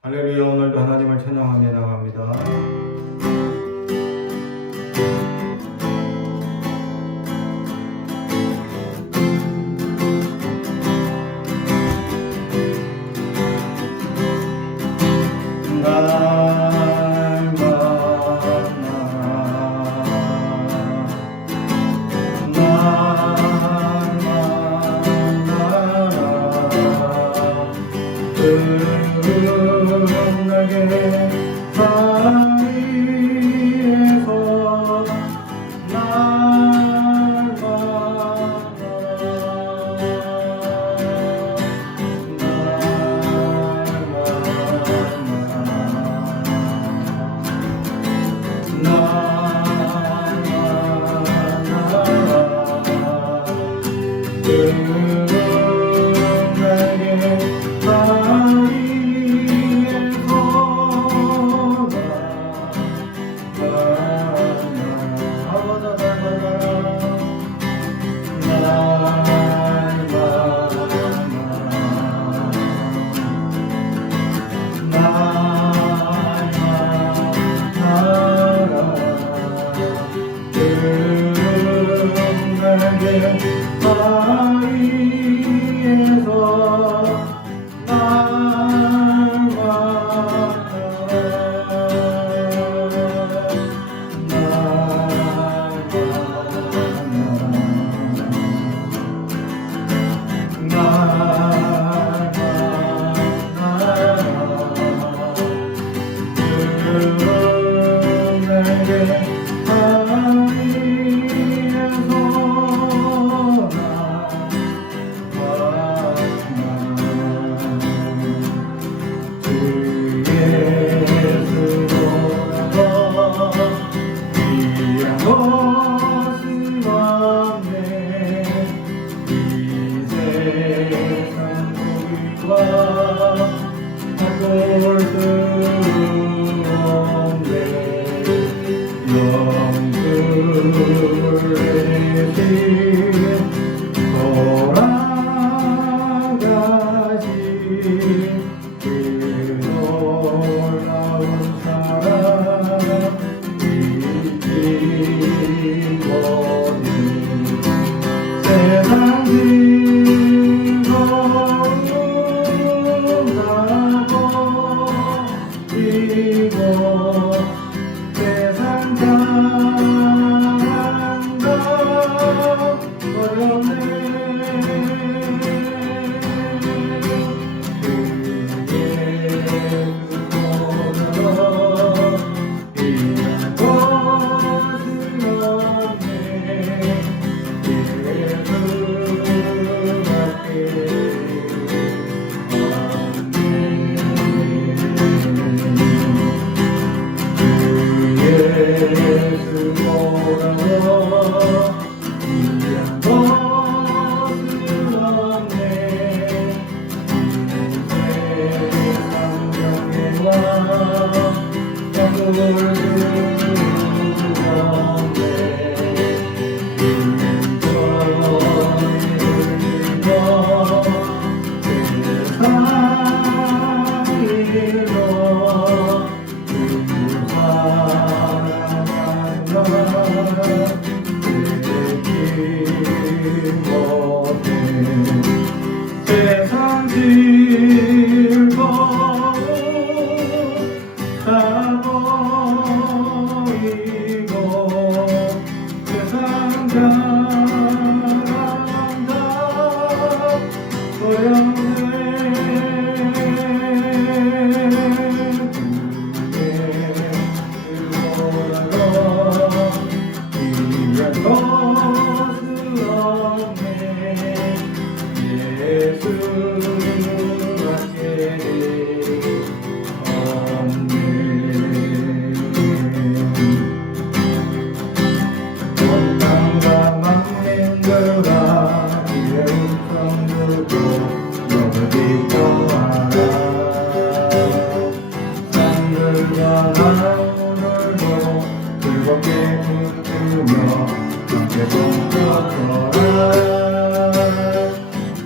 할렐루야. 오늘도 하나님을 찬양하며 나갑니다.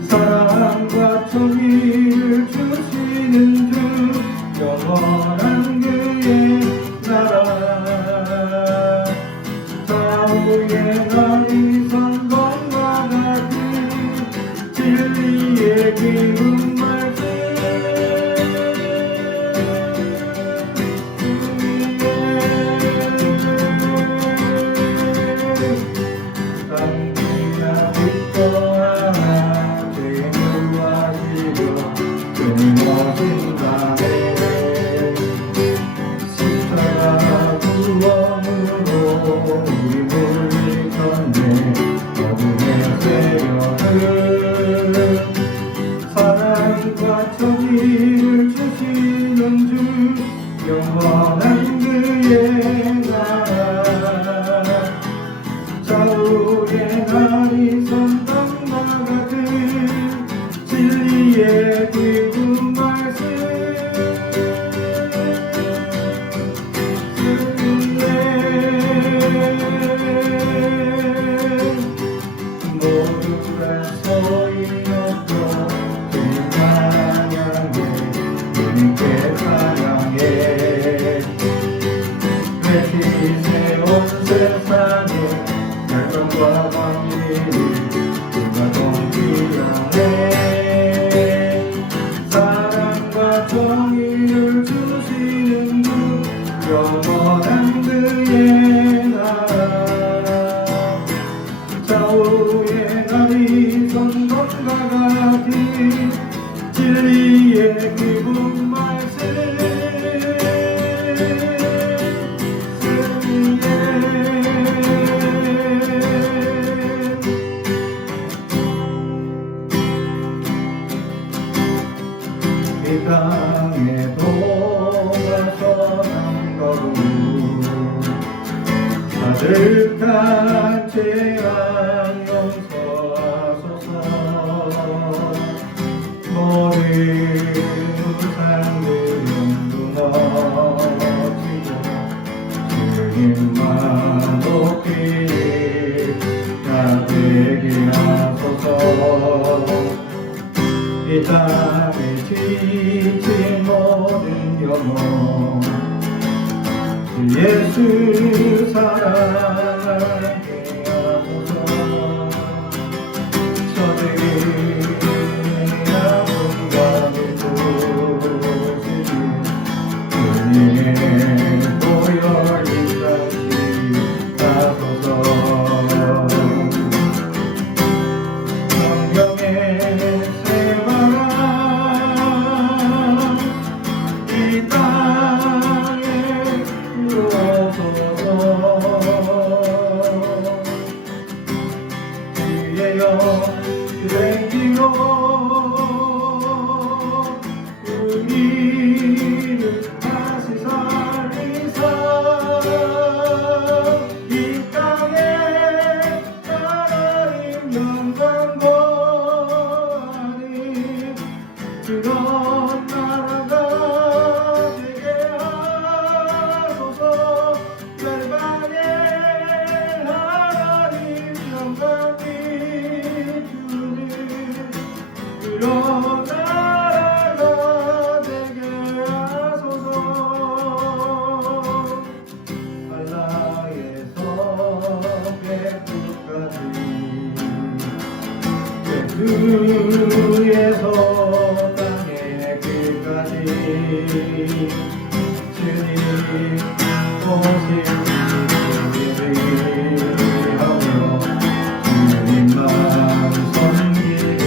사랑과 정의를 주시는 주 누가 동기하네. 사랑과 정의를 주시는 분, 영원한 그의 나라. 좌우의 날이 성경과 같이 진리의 기분 말씀 이 땅에 돌아서 한 걸음 가득한 재앙 용서하소서. 모든 상들은 무너지고 주님만 높이 나되게 하소서. 이 땅에 지친 모든 영혼 예수 사랑하게 하소서. 저들이 아픔과 기쁘시니 주님의 보혈이 닿게 하소서. 성경의 새바람 이 땅에 불어서서 주의 영 생기로 우리를 다시 살리사. 이 땅에 하나님 영광과 아님 그런 나라가 되게 하소서. 열방에 하나님 영광이 주님 그런 나라가 되게 하소서. 한라에서 백두까지 백두에서 땅의 끝까지 주님 오신 주님을 하며 주님만 섬기리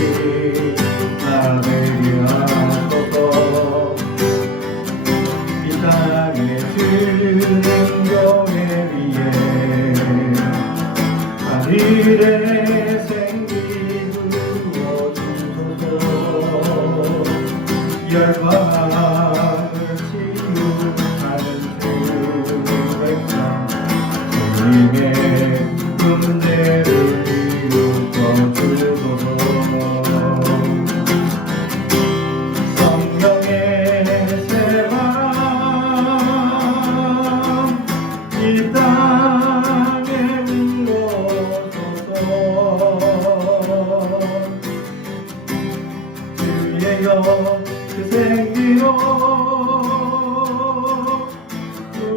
나되게 하소서. 이 땅에 주는 교회 위에 하늘에 생기 부어주소서. 열방을 치유하는 주 백성 주님의 은혜를 이루어 주소서. 성경의 새바람 이 땅에 불어서서 주의 영 그 생기로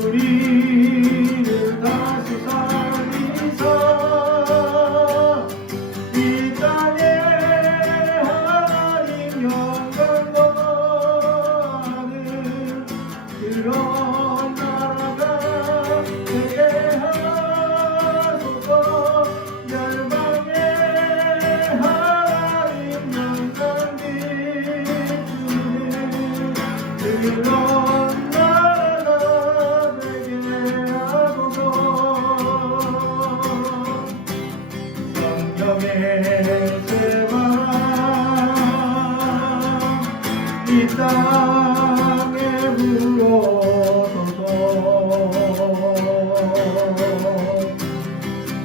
우리를 다시 살리사. 이 땅에 하나님 영광과 아는 그런 나라가 되게 하소서. 열방에 하나님 영광이 주님 그런 나라가 되게 하소서. 성경의 새바람 이 땅에 불어서서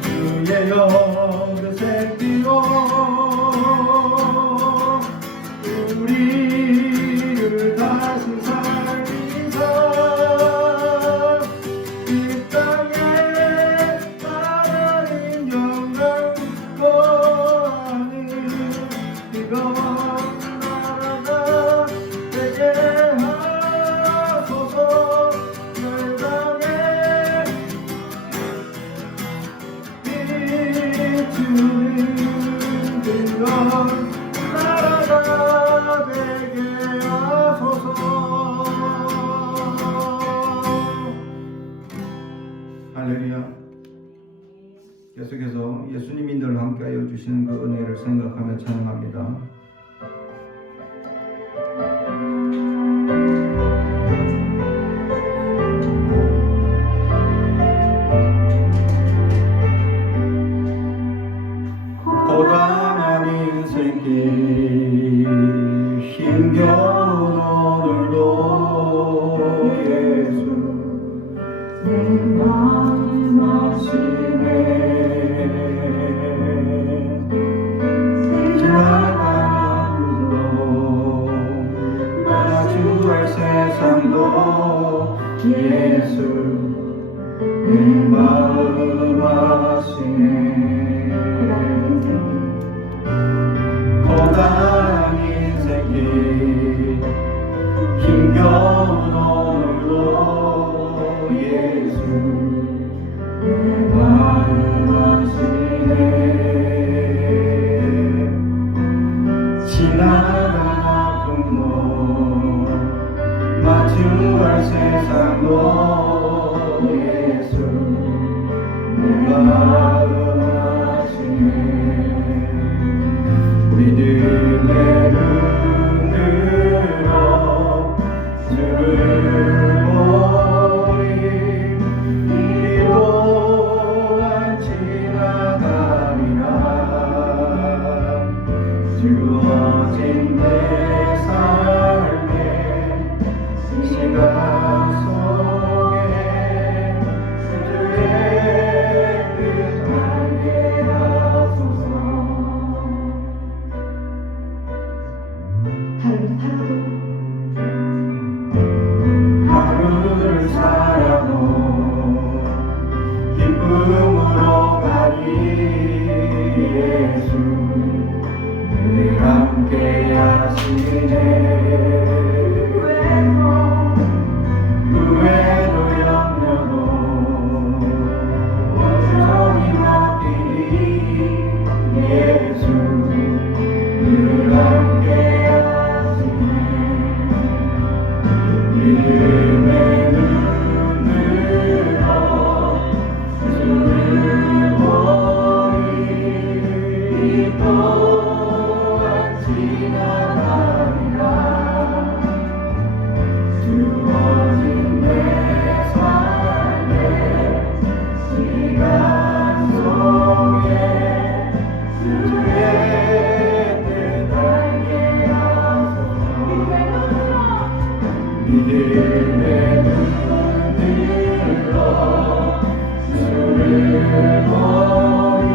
주의 영 그 생기로 우리를 다시 살리사. 이 땅에 하나님 영광과 아는 이건 나라가 되게 주시는 그 은혜를 생각하며 찬양합니다. 고단한 인생길 힘겨운 오늘도 예수 내 마음 아시네. 지나가는 도 마주할 세상도 예수 내 마음 아시네. 고단한 인생길 힘겨운 오늘도 예수 내 마음 아시네. 지나간 아픔도 마주할 세상도 예수 내 마음 아시네. 믿음의 눈으로 주를 보리. 이 또한 지나가리라. 주어진 내 삶의 시간 속에 주의 뜻 알게 하소서. 하루를 살아도 기쁨으로 가리. 예수 늘 함께 하시네. 후회도 염려도 온전히 맡기리. 예수 늘 함께 믿음의 눈으로 주를 보리. 이 또한 지나가리라. 주어진 내 삶의 시간 속에 주의 뜻 알게 하소서. 믿음의 눈으로 주를 보리.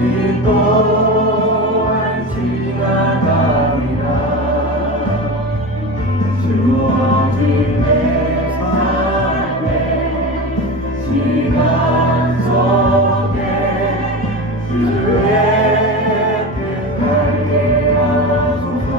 이 또한 지나가리라. 주어진 내 삶의 시간 속에 주의 뜻 알게 하소서.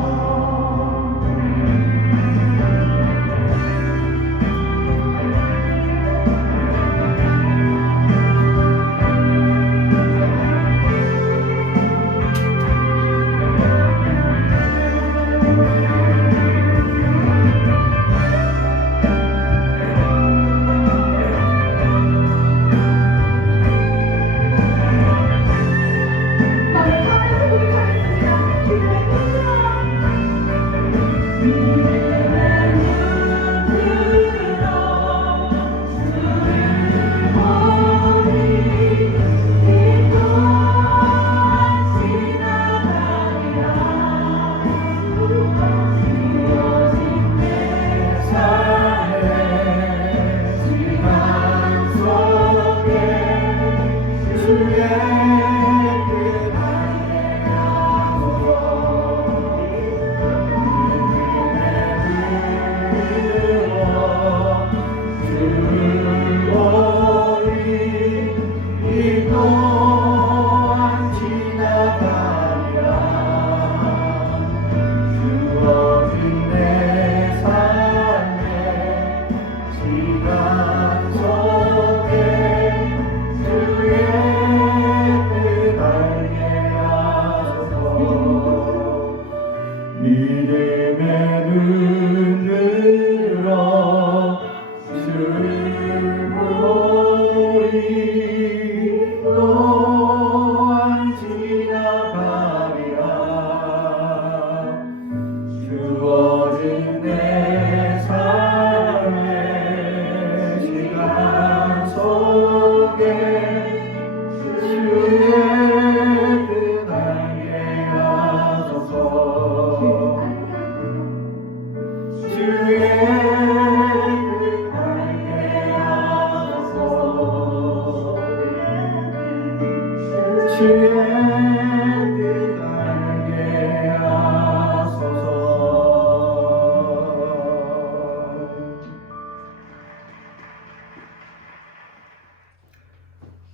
뜻알게 하소서.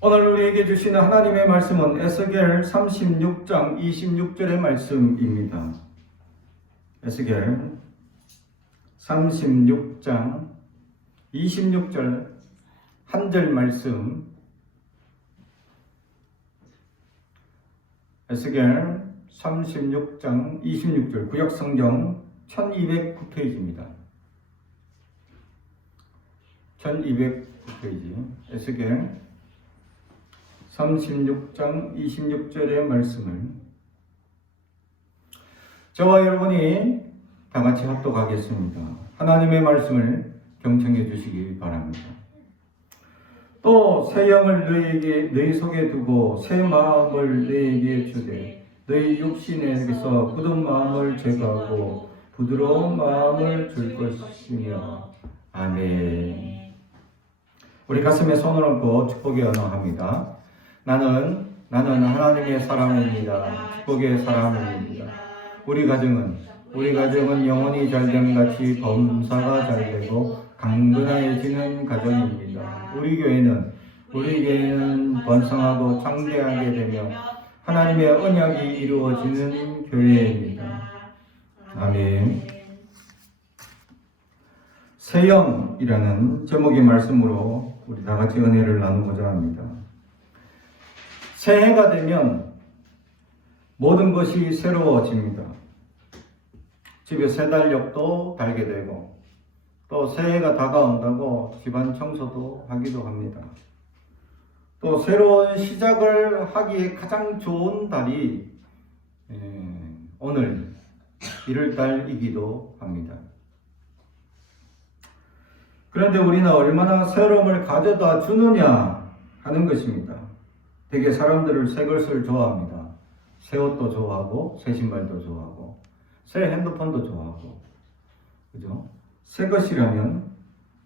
오늘 우리에게 주시는 하나님의 말씀은 에스겔 36장 26절의 말씀입니다. 에스겔 36장 26절 한 절 말씀. 에스겔 36장 26절 구약성경 1209페이지입니다. 1209페이지 에스겔 36장 26절의 말씀을 저와 여러분이 다 같이 합독하겠습니다. 하나님의 말씀을 경청해 주시기 바랍니다. 또 새 영을 너희 속에 두고 새 마음을 너희에게 주되 너희 육신에게서 굳은 마음을 제거하고 부드러운 마음을 줄 것이며. 아멘. 우리 가슴에 손을 얹고 축복의 언어합니다. 나는 하나님의 사람입니다. 축복의 사람입니다. 우리 가정은 영혼이 잘됨 같이 범사가 잘되고 강건해지는 가정입니다. 우리 교회는 번성하고 창대하게 되며 하나님의 언약이 이루어지는 교회입니다. 아멘. 새 영이라는 제목의 말씀으로 우리 다 같이 은혜를 나누고자 합니다. 새해가 되면 모든 것이 새로워집니다. 집에 새 달력도 달게 되고 또 새해가 다가온다고 집안 청소도 하기도 합니다. 또 새로운 시작을 하기에 가장 좋은 달이 오늘 1월달이기도 합니다. 그런데 우리는 얼마나 새로움을 가져다 주느냐 하는 것입니다. 되게 사람들을 새 것을 좋아합니다. 새 옷도 좋아하고 새 신발도 좋아하고 새 핸드폰도 좋아하고, 그죠? 새 것이라면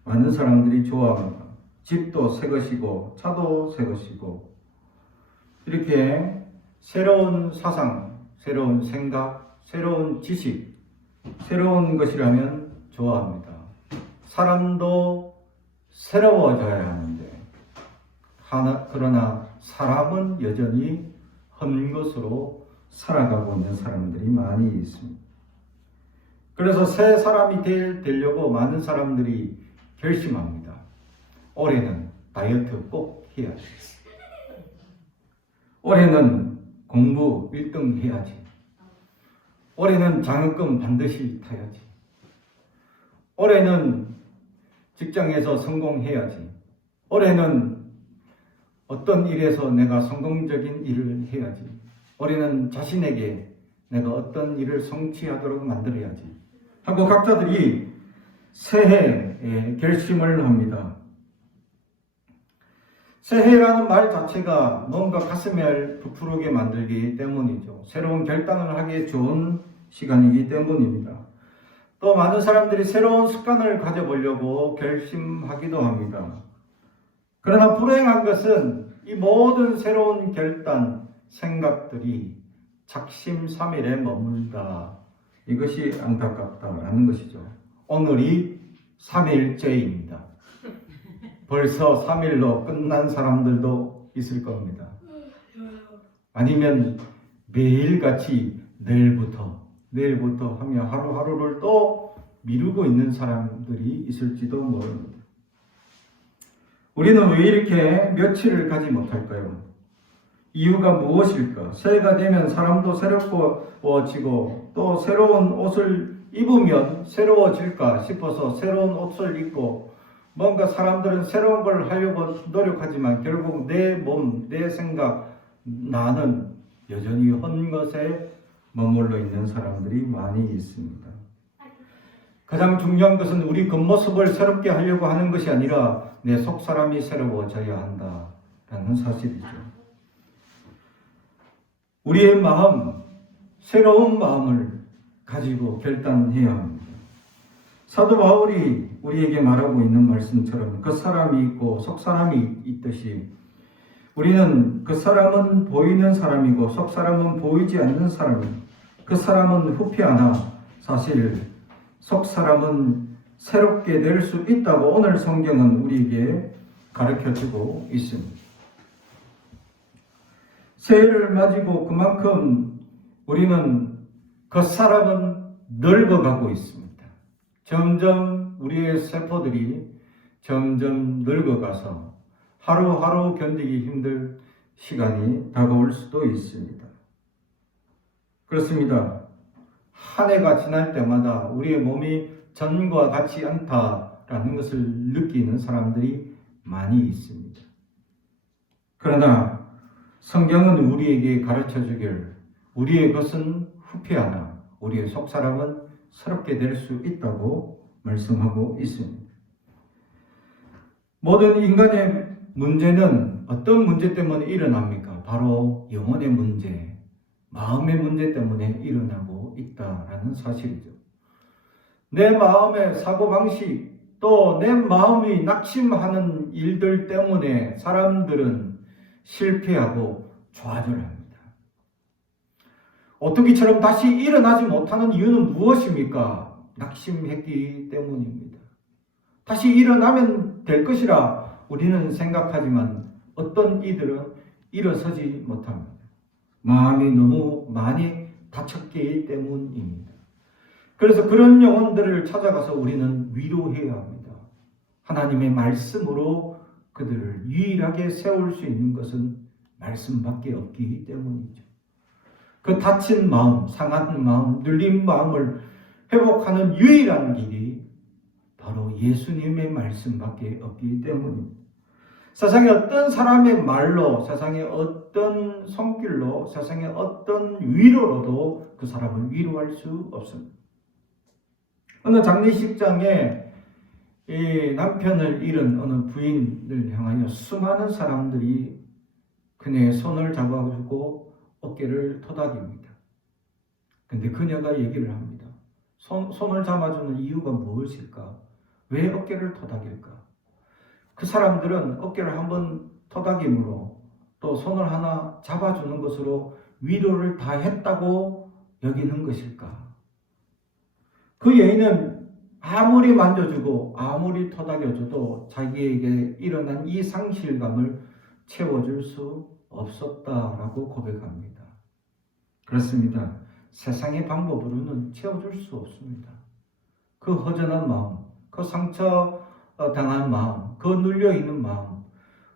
많은 사람들이 좋아합니다. 집도 새 것이고 차도 새 것이고, 이렇게 새로운 사상, 새로운 생각, 새로운 지식, 새로운 것이라면 좋아합니다. 사람도 새로워져야 하는데 그러나 사람은 여전히 한 것으로 살아가고 있는 사람들이 많이 있습니다. 그래서 새 사람이 되려고 많은 사람들이 결심합니다. 올해는 다이어트 꼭 해야지. 올해는 공부 1등 해야지. 올해는 장학금 반드시 타야지. 올해는 직장에서 성공해야지. 올해는 어떤 일에서 내가 성공적인 일을 해야지. 올해는 자신에게 내가 어떤 일을 성취하도록 만들어야지 하고 각자들이 새해에 결심을 합니다. 새해라는 말 자체가 뭔가 가슴을 부풀게 만들기 때문이죠. 새로운 결단을 하기에 좋은 시간이기 때문입니다. 또 많은 사람들이 새로운 습관을 가져보려고 결심하기도 합니다. 그러나 불행한 것은 이 모든 새로운 결단, 생각들이 작심삼일에 머물다. 이것이 안타깝다는 것이죠. 오늘이 3일째입니다. 벌써 3일로 끝난 사람들도 있을 겁니다. 아니면 매일같이 내일부터 하며 하루하루를 또 미루고 있는 사람들이 있을지도 모릅니다. 우리는 왜 이렇게 며칠을 가지 못할까요? 이유가 무엇일까? 새해가 되면 사람도 새로워지고 또 새로운 옷을 입으면 새로워질까 싶어서 새로운 옷을 입고 뭔가 사람들은 새로운 걸 하려고 노력하지만 결국 내 몸, 내 생각, 나는 여전히 한 것에 머물러 있는 사람들이 많이 있습니다. 가장 중요한 것은 우리 겉모습을 새롭게 하려고 하는 것이 아니라 내 속사람이 새로워져야 한다라는 사실이죠. 우리의 마음, 새로운 마음을 가지고 결단해야 합니다. 사도 바울이 우리에게 말하고 있는 말씀처럼 겉사람이 있고 속사람이 있듯이 우리는 그 사람은 보이는 사람이고 속 사람은 보이지 않는 사람이고 그 사람은 후피하나 사실 속 사람은 새롭게 될 수 있다고 오늘 성경은 우리에게 가르쳐주고 있습니다. 새해를 맞이고 그만큼 우리는 그 사람은 늙어가고 있습니다. 점점 우리의 세포들이 점점 늙어가서 하루하루 견디기 힘들 시간이 다가올 수도 있습니다. 그렇습니다. 한 해가 지날 때마다 우리의 몸이 전과 같지 않다라는 것을 느끼는 사람들이 많이 있습니다. 그러나 성경은 우리에게 가르쳐 주길 우리의 것은 후피하나 우리의 속사람은 새롭게 될 수 있다고 말씀하고 있습니다. 모든 인간의 문제는 어떤 문제 때문에 일어납니까? 바로 영혼의 문제, 마음의 문제 때문에 일어나고 있다라는 사실이죠. 내 마음의 사고방식, 또 내 마음이 낙심하는 일들 때문에 사람들은 실패하고 좌절합니다. 오뚜기처럼 다시 일어나지 못하는 이유는 무엇입니까? 낙심했기 때문입니다. 다시 일어나면 될 것이라 우리는 생각하지만 어떤 이들은 일어서지 못합니다. 마음이 너무 많이 다쳤기 때문입니다. 그래서 그런 영혼들을 찾아가서 우리는 위로해야 합니다. 하나님의 말씀으로 그들을 유일하게 세울 수 있는 것은 말씀밖에 없기 때문이죠. 그 다친 마음, 상한 마음, 눌린 마음을 회복하는 유일한 길이 바로 예수님의 말씀밖에 없기 때문입니다. 세상의 어떤 사람의 말로, 세상의 어떤 손길로, 세상의 어떤 위로로도 그 사람을 위로할 수 없습니다. 어느 장례식장에 이 남편을 잃은 어느 부인을 향하여 수많은 사람들이 그녀의 손을 잡아주고 어깨를 토닥입니다. 근데 그녀가 얘기를 합니다. 손을 잡아주는 이유가 무엇일까? 왜 어깨를 토닥일까? 그 사람들은 어깨를 한번 토닥임으로 또 손을 하나 잡아주는 것으로 위로를 다 했다고 여기는 것일까? 그 여인은 아무리 만져주고 아무리 토닥여줘도 자기에게 일어난 이 상실감을 채워줄 수 없었다라고 고백합니다. 그렇습니다. 세상의 방법으로는 채워줄 수 없습니다. 그 허전한 마음, 그 상처 당한 마음, 그 눌려있는 마음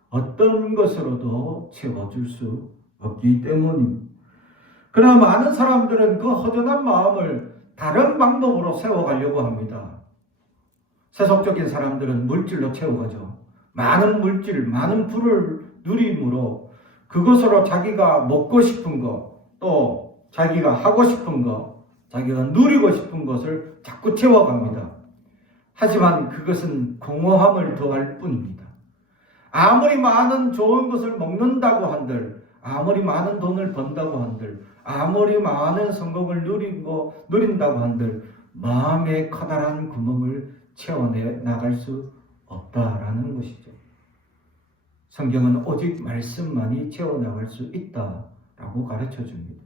어떤 것으로도 채워줄 수 없기 때문입니다. 그러나 많은 사람들은 그 허전한 마음을 다른 방법으로 세워가려고 합니다. 세속적인 사람들은 물질로 채워가죠. 많은 물질, 많은 부를 누림으로 그것으로 자기가 먹고 싶은 것, 또 자기가 하고 싶은 것, 자기가 누리고 싶은 것을 자꾸 채워갑니다. 하지만 그것은 공허함을 더할 뿐입니다. 아무리 많은 좋은 것을 먹는다고 한들, 아무리 많은 돈을 번다고 한들, 아무리 많은 성공을 누린다고 한들 마음의 커다란 구멍을 채워내 나갈 수 없다라는 것이죠. 성경은 오직 말씀만이 채워나갈 수 있다라고 가르쳐 줍니다.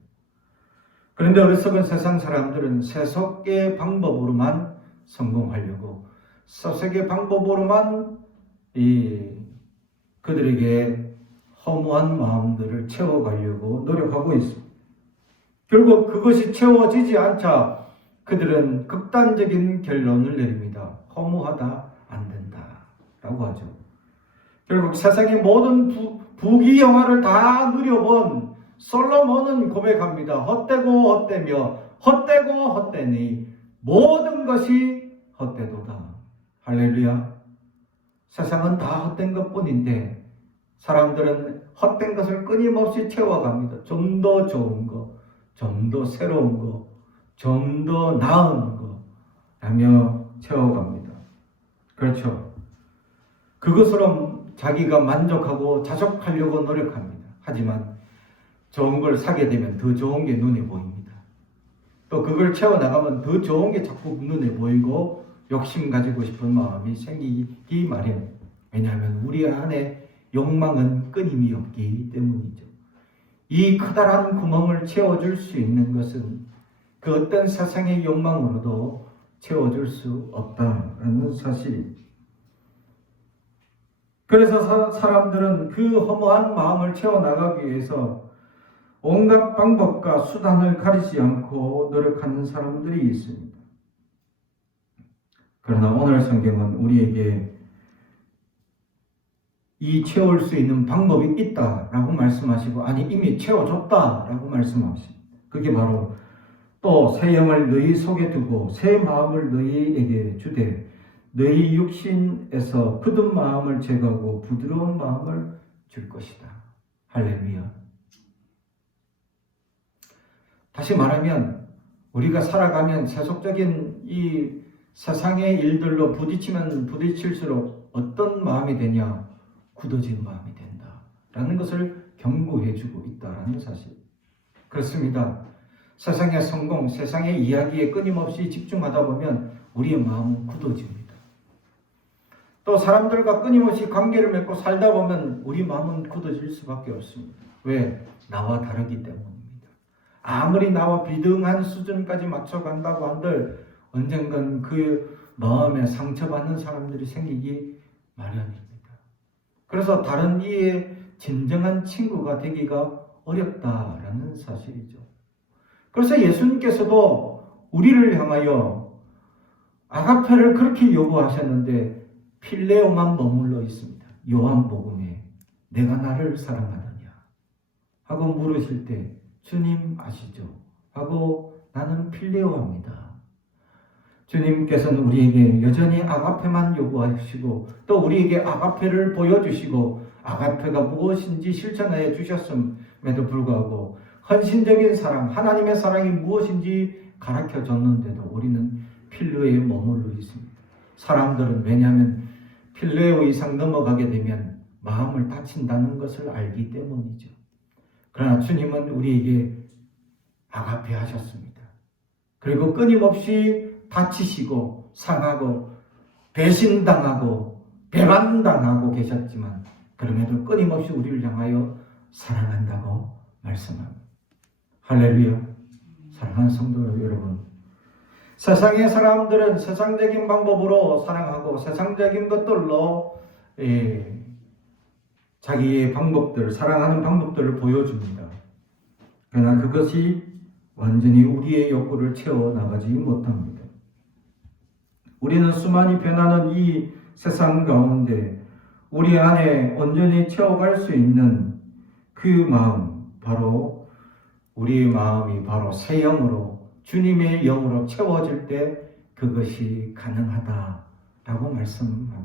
그런데 어리석은 세상 사람들은 세속의 방법으로만 성공하려고 세속의 방법으로만 그들에게 허무한 마음들을 채워가려고 노력하고 있습니다. 결국 그것이 채워지지 않자 그들은 극단적인 결론을 내립니다. 허무하다, 안 된다 라고 하죠. 결국 세상의 모든 부귀영화를 다 누려본 솔로몬은 고백합니다. 헛되고 헛되며 헛되고 헛되니 모든 것이 헛되도다. 할렐루야. 세상은 다 헛된 것뿐인데 사람들은 헛된 것을 끊임없이 채워갑니다. 좀 더 좋은 거, 좀 더 새로운 거, 좀 더 나은 거 하며 채워갑니다. 그렇죠. 그것으로 자기가 만족하고 자족하려고 노력합니다. 하지만 좋은 걸 사게 되면 더 좋은 게 눈에 보입니다. 또 그걸 채워나가면 더 좋은 게 자꾸 눈에 보이고 욕심 가지고 싶은 마음이 생기기 마련. 왜냐하면 우리 안에 욕망은 끊임이 없기 때문이죠. 이 커다란 구멍을 채워줄 수 있는 것은 그 어떤 세상의 욕망으로도 채워줄 수 없다는 사실입니다. 그래서 사람들은 그 허무한 마음을 채워나가기 위해서 온갖 방법과 수단을 가리지 않고 노력하는 사람들이 있습니다. 그러나 오늘 성경은 우리에게 이 채울 수 있는 방법이 있다라고 말씀하시고, 아니 이미 채워줬다라고 말씀하십니다. 그게 바로 또 새 영을 너희 속에 두고 새 마음을 너희에게 주되 너희 육신에서 굳은 마음을 제거하고 부드러운 마음을 줄 것이다. 할렐루야. 다시 말하면 우리가 살아가면 세속적인 이 세상의 일들로 부딪히면 부딪힐수록 어떤 마음이 되냐? 굳어진 마음이 된다 라는 것을 경고해주고 있다는 사실. 그렇습니다. 세상의 성공, 세상의 이야기에 끊임없이 집중하다 보면 우리의 마음은 굳어집니다. 또 사람들과 끊임없이 관계를 맺고 살다 보면 우리 마음은 굳어질 수밖에 없습니다. 왜? 나와 다르기 때문입니다. 아무리 나와 비등한 수준까지 맞춰간다고 한들 언젠간 그 마음에 상처받는 사람들이 생기기 마련입니다. 그래서 다른 이의 진정한 친구가 되기가 어렵다라는 사실이죠. 그래서 예수님께서도 우리를 향하여 아가페를 그렇게 요구하셨는데 필레오만 머물러 있습니다. 요한복음에 내가 나를 사랑하느냐 하고 물으실 때 주님 아시죠? 하고 나는 필레오합니다. 주님께서는 우리에게 여전히 아가페만 요구하시고 또 우리에게 아가페를 보여주시고 아가페가 무엇인지 실천하여 주셨음에도 불구하고 헌신적인 사랑, 하나님의 사랑이 무엇인지 가르쳐줬는데도 우리는 필레오에 머물러 있습니다. 사람들은 왜냐하면 필레오 이상 넘어가게 되면 마음을 다친다는 것을 알기 때문이죠. 그러나 주님은 우리에게 아가페 하셨습니다. 그리고 끊임없이 다치시고 상하고 배신당하고 배반당하고 계셨지만 그럼에도 끊임없이 우리를 향하여 사랑한다고 말씀합니다. 할렐루야. 사랑하는 성도 여러분, 세상의 사람들은 세상적인 방법으로 사랑하고 세상적인 것들로 자기의 방법들, 사랑하는 방법들을 보여줍니다. 그러나 그것이 완전히 우리의 욕구를 채워나가지 못합니다. 우리는 수많이 변하는 이 세상 가운데 우리 안에 온전히 채워갈 수 있는 그 마음, 바로 우리의 마음이 바로 새 영으로 주님의 영으로 채워질 때 그것이 가능하다라고 말씀합니다.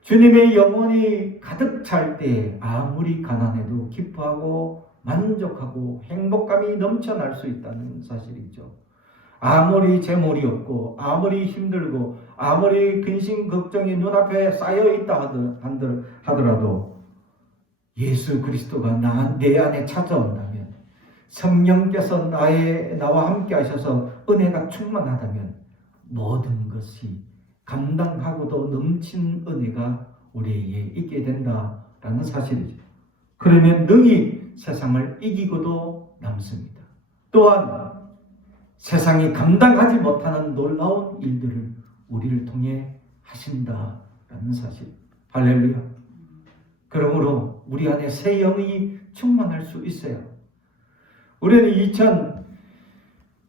주님의 영혼이 가득 찰 때 아무리 가난해도 기뻐하고 만족하고 행복감이 넘쳐날 수 있다는 사실이죠. 아무리 재물이 없고 아무리 힘들고 아무리 근심 걱정이 눈앞에 쌓여있다 하더라도 예수 그리스도가 내 안에 찾아온다면, 성령께서 나와 함께 하셔서 은혜가 충만하다면 모든 것이 감당하고도 넘친 은혜가 우리에게 있게 된다라는 사실이죠. 그러면 능히 세상을 이기고도 남습니다. 또한 세상이 감당하지 못하는 놀라운 일들을 우리를 통해 하신다라는 사실. 할렐루야. 그러므로 우리 안에 새 영이 충만할 수 있어요. 우리는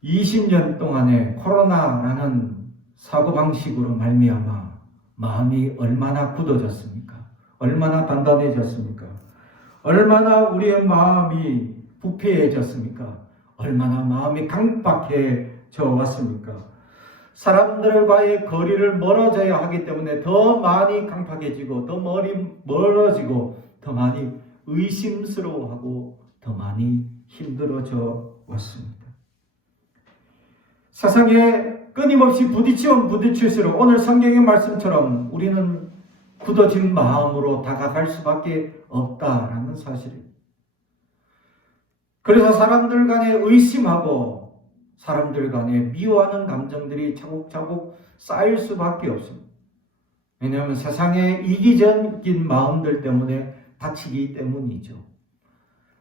2020년 동안에 코로나라는 사고방식으로 말미암아 마음이 얼마나 굳어졌습니까? 얼마나 단단해졌습니까? 얼마나 우리의 마음이 부패해졌습니까? 얼마나 마음이 강박해져 왔습니까? 사람들과의 거리를 멀어져야 하기 때문에 더 많이 강박해지고 더 멀어지고 더 많이 의심스러워하고 더 많이 힘들어져 왔습니다. 세상에 끊임없이 부딪히면 부딪힐수록 오늘 성경의 말씀처럼 우리는 굳어진 마음으로 다가갈 수밖에 없다라는 사실입니다. 그래서 사람들 간에 의심하고 사람들 간에 미워하는 감정들이 차곡차곡 쌓일 수밖에 없습니다. 왜냐하면 세상의 이기적인 마음들 때문에 다치기 때문이죠.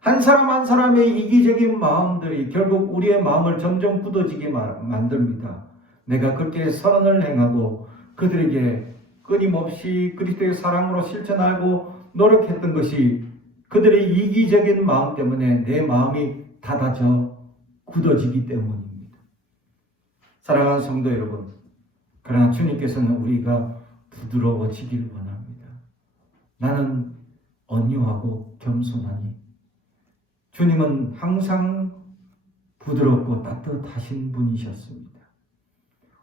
한 사람 한 사람의 이기적인 마음들이 결국 우리의 마음을 점점 굳어지게 만듭니다. 내가 그렇게 선을 행하고 그들에게 끊임없이 그리스도의 사랑으로 실천하고 노력했던 것이 그들의 이기적인 마음 때문에 내 마음이 닫아져 굳어지기 때문입니다. 사랑하는 성도 여러분, 그러나 주님께서는 우리가 부드러워지길 원합니다. 나는 온유하고 겸손하니 주님은 항상 부드럽고 따뜻하신 분이셨습니다.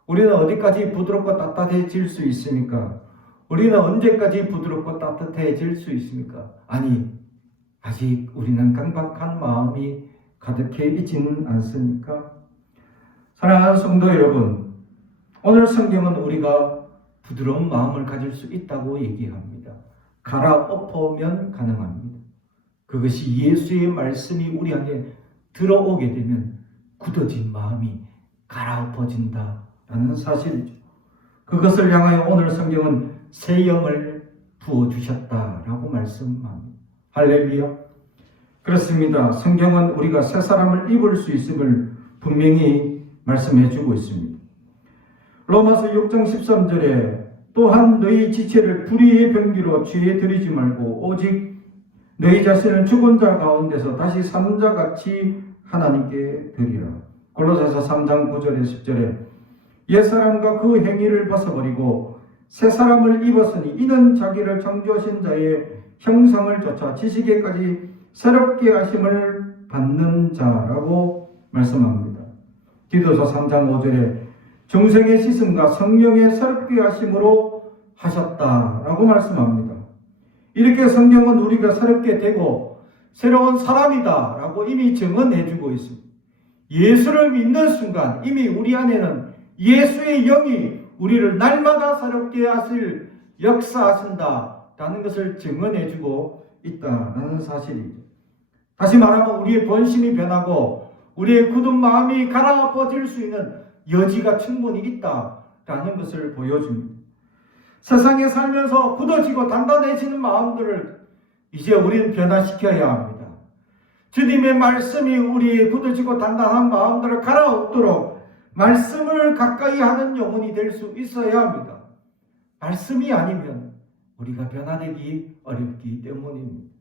우리는 어디까지 부드럽고 따뜻해질 수 있습니까? 우리는 언제까지 부드럽고 따뜻해질 수 있습니까? 아니, 아직 우리는 강박한 마음이 가득해 있지는 않습니까? 사랑하는 성도 여러분, 오늘 성경은 우리가 부드러운 마음을 가질 수 있다고 얘기합니다. 갈아엎으면 가능합니다. 그것이 예수의 말씀이 우리 안에 들어오게 되면 굳어진 마음이 갈아엎어진다라는 사실이죠. 그것을 향하여 오늘 성경은 새 영을 부어주셨다라고 말씀합니다. 할렐루야. 그렇습니다. 성경은 우리가 새 사람을 입을 수 있음을 분명히 말씀해 주고 있습니다. 로마서 6장 13절에 또한 너희 지체를 불의의 병기로 취해 들이지 말고 오직 너희 자신을 죽은 자 가운데서 다시 산 자같이 하나님께 드리라. 골로새서 3장 9절에 10절에 옛사람과 그 행위를 벗어버리고 새 사람을 입었으니 이는 자기를 창조하신 자의 형상을 쫓아 지식에까지 새롭게 하심을 받는 자라고 말씀합니다. 디도서 3장 5절에 중생의 씻음과 성령의 새롭게 하심으로 하셨다라고 말씀합니다. 이렇게 성경은 우리가 새롭게 되고 새로운 사람이다라고 이미 증언해주고 있습니다. 예수를 믿는 순간 이미 우리 안에는 예수의 영이 우리를 날마다 새롭게 하실 역사하신다라는 것을 증언해주고 있다는 사실이죠. 다시 말하면 우리의 본심이 변하고 우리의 굳은 마음이 갈아엎어질 수 있는 여지가 충분히 있다라는 것을 보여줍니다. 세상에 살면서 굳어지고 단단해지는 마음들을 이제 우리는 변화시켜야 합니다. 주님의 말씀이 우리의 굳어지고 단단한 마음들을 갈아엎도록 말씀을 가까이 하는 영혼이 될 수 있어야 합니다. 말씀이 아니면 우리가 변화되기 어렵기 때문입니다.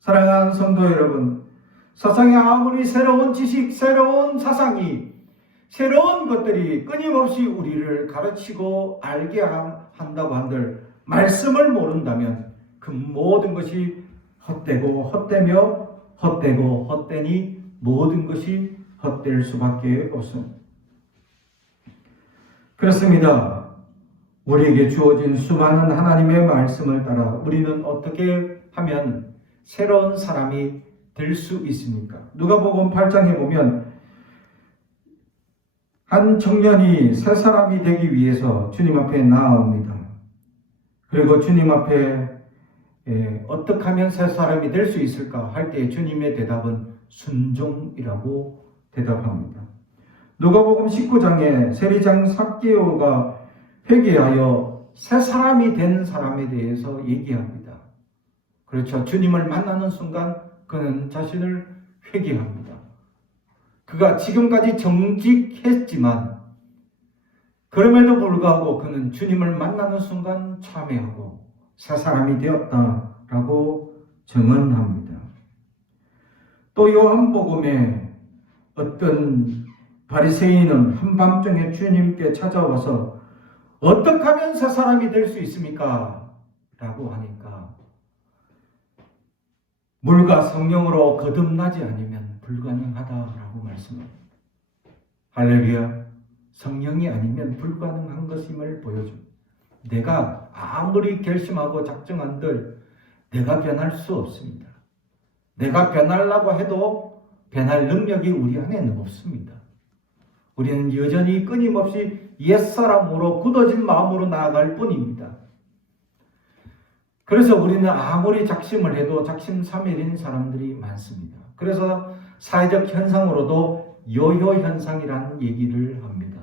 사랑하는 성도 여러분, 세상에 아무리 새로운 지식, 새로운 사상이, 새로운 것들이 끊임없이 우리를 가르치고 알게 한다고 한들 말씀을 모른다면 그 모든 것이 헛되고 헛되며 헛되고 헛되니 모든 것이 헛될 수밖에 없습니다. 그렇습니다. 우리에게 주어진 수많은 하나님의 말씀을 따라 우리는 어떻게 하면 새로운 사람이 될 수 있습니까? 누가복음 8장에 보면 한 청년이 새 사람이 되기 위해서 주님 앞에 나아옵니다. 그리고 주님 앞에 어떻게 하면 새 사람이 될 수 있을까 할 때 주님의 대답은 순종이라고 대답합니다. 누가복음 19장에 세리장 삭개오가 회개하여 새 사람이 된 사람에 대해서 얘기합니다. 그렇죠. 주님을 만나는 순간 그는 자신을 회개합니다. 그가 지금까지 정직했지만 그럼에도 불구하고 그는 주님을 만나는 순간 참회하고 새 사람이 되었다라고 증언합니다. 또 요한복음에 어떤 바리새인은 한밤중에 주님께 찾아와서 어떻게 하면 새 사람이 될 수 있습니까? 라고 하니까 물과 성령으로 거듭나지 않으면 불가능하다라고 말씀합니다. 할렐루야. 성령이 아니면 불가능한 것임을 보여줍니다. 내가 아무리 결심하고 작정한들 내가 변할 수 없습니다. 내가 변하려고 해도 변할 능력이 우리 안에는 없습니다. 우리는 여전히 끊임없이 옛사람으로 굳어진 마음으로 나아갈 뿐입니다. 그래서 우리는 아무리 작심을 해도 작심삼일인 사람들이 많습니다. 그래서 사회적 현상으로도 요요 현상이라는 얘기를 합니다.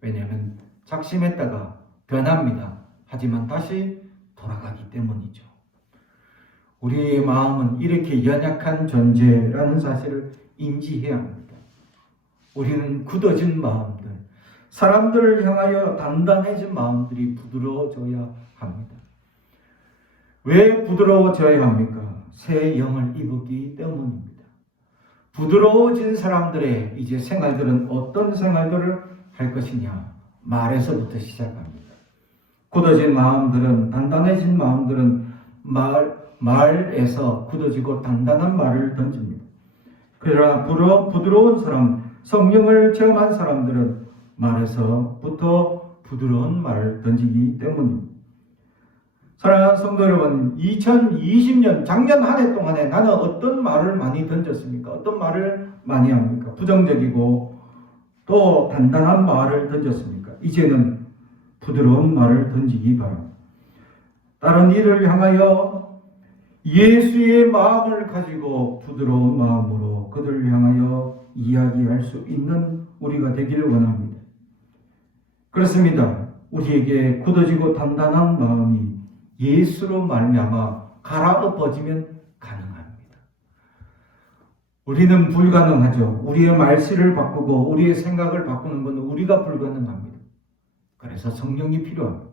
왜냐하면 작심했다가 변합니다. 하지만 다시 돌아가기 때문이죠. 우리의 마음은 이렇게 연약한 존재라는 사실을 인지해야 합니다. 우리는 굳어진 마음들, 사람들을 향하여 단단해진 마음들이 부드러워져야 합니다. 왜 부드러워져야 합니까? 새 영을 입었기 때문입니다. 부드러워진 사람들의 이제 생활들은 어떤 생활들을 할 것이냐? 말에서부터 시작합니다. 굳어진 마음들은, 단단해진 마음들은 말에서 굳어지고 단단한 말을 던집니다. 그러나 부드러운 사람, 성령을 체험한 사람들은 말에서부터 부드러운 말을 던지기 때문입니다. 사랑하는 성도 여러분, 2020년 작년 한 해 동안에 나는 어떤 말을 많이 던졌습니까? 어떤 말을 많이 합니까? 부정적이고 또 단단한 말을 던졌습니까? 이제는 부드러운 말을 던지기 바랍니다. 다른 이를 향하여 예수의 마음을 가지고 부드러운 마음으로 그들을 향하여 이야기할 수 있는 우리가 되기를 원합니다. 그렇습니다. 우리에게 굳어지고 단단한 마음이 예수로 말미암아 갈아엎어지면 가능합니다. 우리는 불가능하죠. 우리의 말씨를 바꾸고 우리의 생각을 바꾸는 것은 우리가 불가능합니다. 그래서 성령이 필요합니다.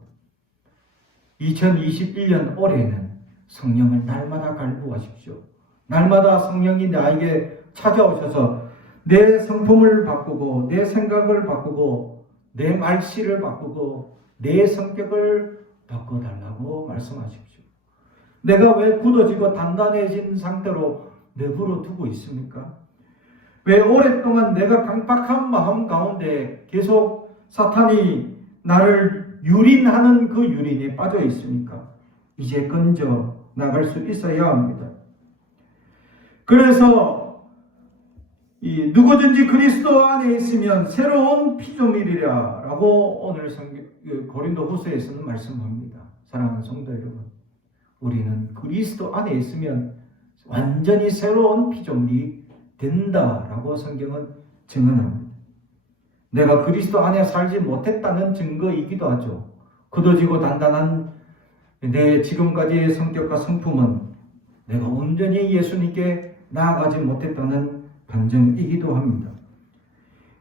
2021년 올해는 성령을 날마다 갈구하십시오. 날마다 성령이 나에게 찾아오셔서 내 성품을 바꾸고 내 생각을 바꾸고 내 말씨를 바꾸고 내 성격을 바꿔달라고 말씀하십시오. 내가 왜 굳어지고 단단해진 상태로 내버려 두고 있습니까? 왜 오랫동안 내가 강박한 마음 가운데 계속 사탄이 나를 유린하는 그 유린에 빠져 있습니까? 이제 건져 나갈 수 있어야 합니다. 그래서 누구든지 그리스도 안에 있으면 새로운 피조물이라 라고 오늘 고린도후서에서는 말씀합니다. 사랑하는 성도 여러분, 우리는 그리스도 안에 있으면 완전히 새로운 피조물이 된다라고 성경은 증언합니다. 내가 그리스도 안에 살지 못했다는 증거이기도 하죠. 굳어지고 단단한 내 지금까지의 성격과 성품은 내가 온전히 예수님께 나아가지 못했다는 반증이기도 합니다.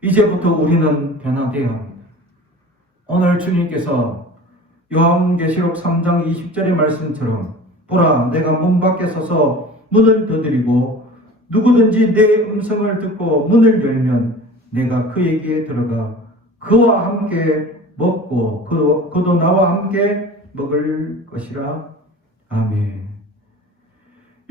이제부터 우리는 변화되어야 합니다. 오늘 주님께서 요한계시록 3장 20절의 말씀처럼 보라, 내가 문 밖에 서서 문을 두드리고 누구든지 내 음성을 듣고 문을 열면 내가 그에게 들어가 그와 함께 먹고 그도 나와 함께 먹을 것이라. 아멘.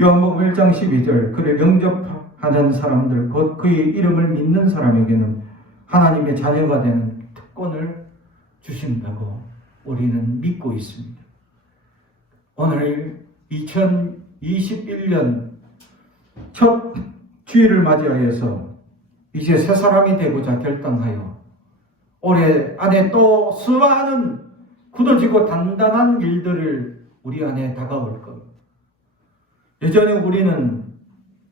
요한복음 1장 12절, 그를 영접하는 사람들 곧 그의 이름을 믿는 사람에게는 하나님의 자녀가 되는 특권을 주신다고 우리는 믿고 있습니다. 오늘 2021년 첫 주일을 맞이하여서 이제 새 사람이 되고자 결단하여 올해 안에 또 수많은 굳어지고 단단한 일들을 우리 안에 다가올 겁니다. 여전히 우리는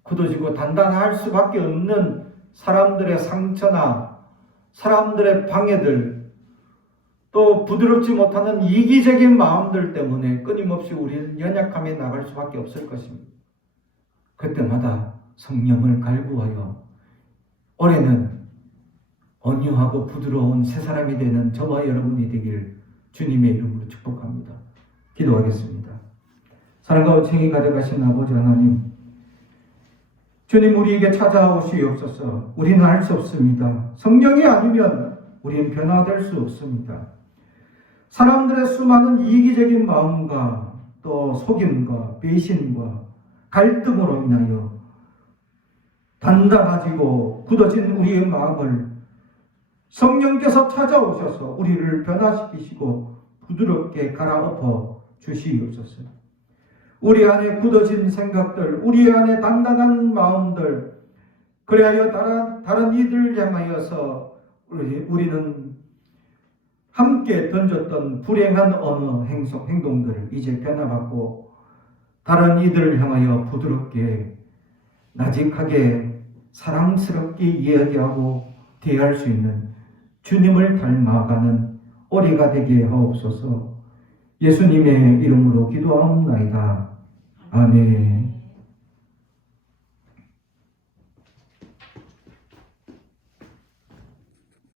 굳어지고 단단할 수밖에 없는 사람들의 상처나 사람들의 방해들, 또 부드럽지 못하는 이기적인 마음들 때문에 끊임없이 우리는 연약함에 나갈 수밖에 없을 것입니다. 그때마다 성령을 갈구하여 올해는 온유하고 부드러운 새 사람이 되는 저와 여러분이 되기를 주님의 이름으로 축복합니다. 기도하겠습니다. 사랑과 은총이 가져가신 아버지 하나님, 주님 우리에게 찾아오시옵소서. 우리는 알 수 없습니다. 성령이 아니면 우리는 변화될 수 없습니다. 사람들의 수많은 이기적인 마음과 또 속임과 배신과 갈등으로 인하여 단단해지고 굳어진 우리의 마음을 성령께서 찾아오셔서 우리를 변화시키시고 부드럽게 갈아엎어 주시옵소서. 우리 안에 굳어진 생각들, 우리 안에 단단한 마음들, 그리하여 다른 이들 향하여서 우리는 함께 던졌던 불행한 언어, 행동들을 이제 변화받고 다른 이들을 향하여 부드럽게 나직하게 사랑스럽게 이야기하고 대할 수 있는 주님을 닮아가는 올해가 되게 하옵소서. 예수님의 이름으로 기도하옵나이다. 아멘.